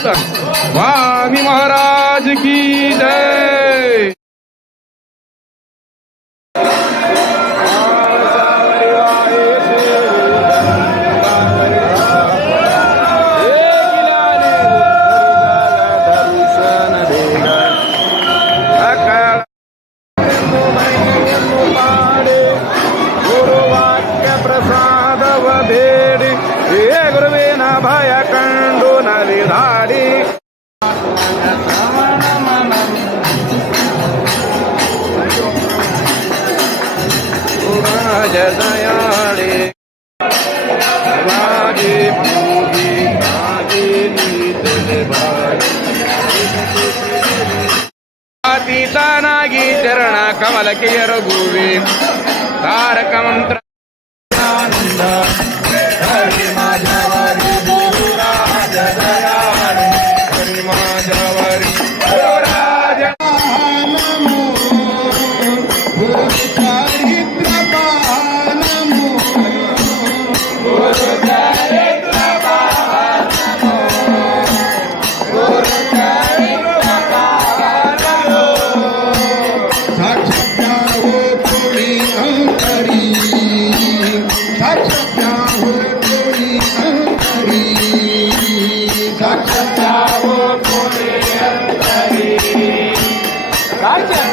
स्वामी महाराज की जय। भय कंडू नवी धाडी दयाळे माझी पूजी माझी नीतले भाती नागी चरण कमल के रघुवे तारक मंत्र हरि माझ्यावरी गुरु राज दयाळे हरि माझ्यावरी गुरु राज नमो गुरु चरित्र नमो गुरु चरित्र नमो गुरु चरित्र नमो साक्षात हो कोणी अंतरी साक्षात हो कोणी अंतरी साक्षात हो कोणी अंतरी साक्षात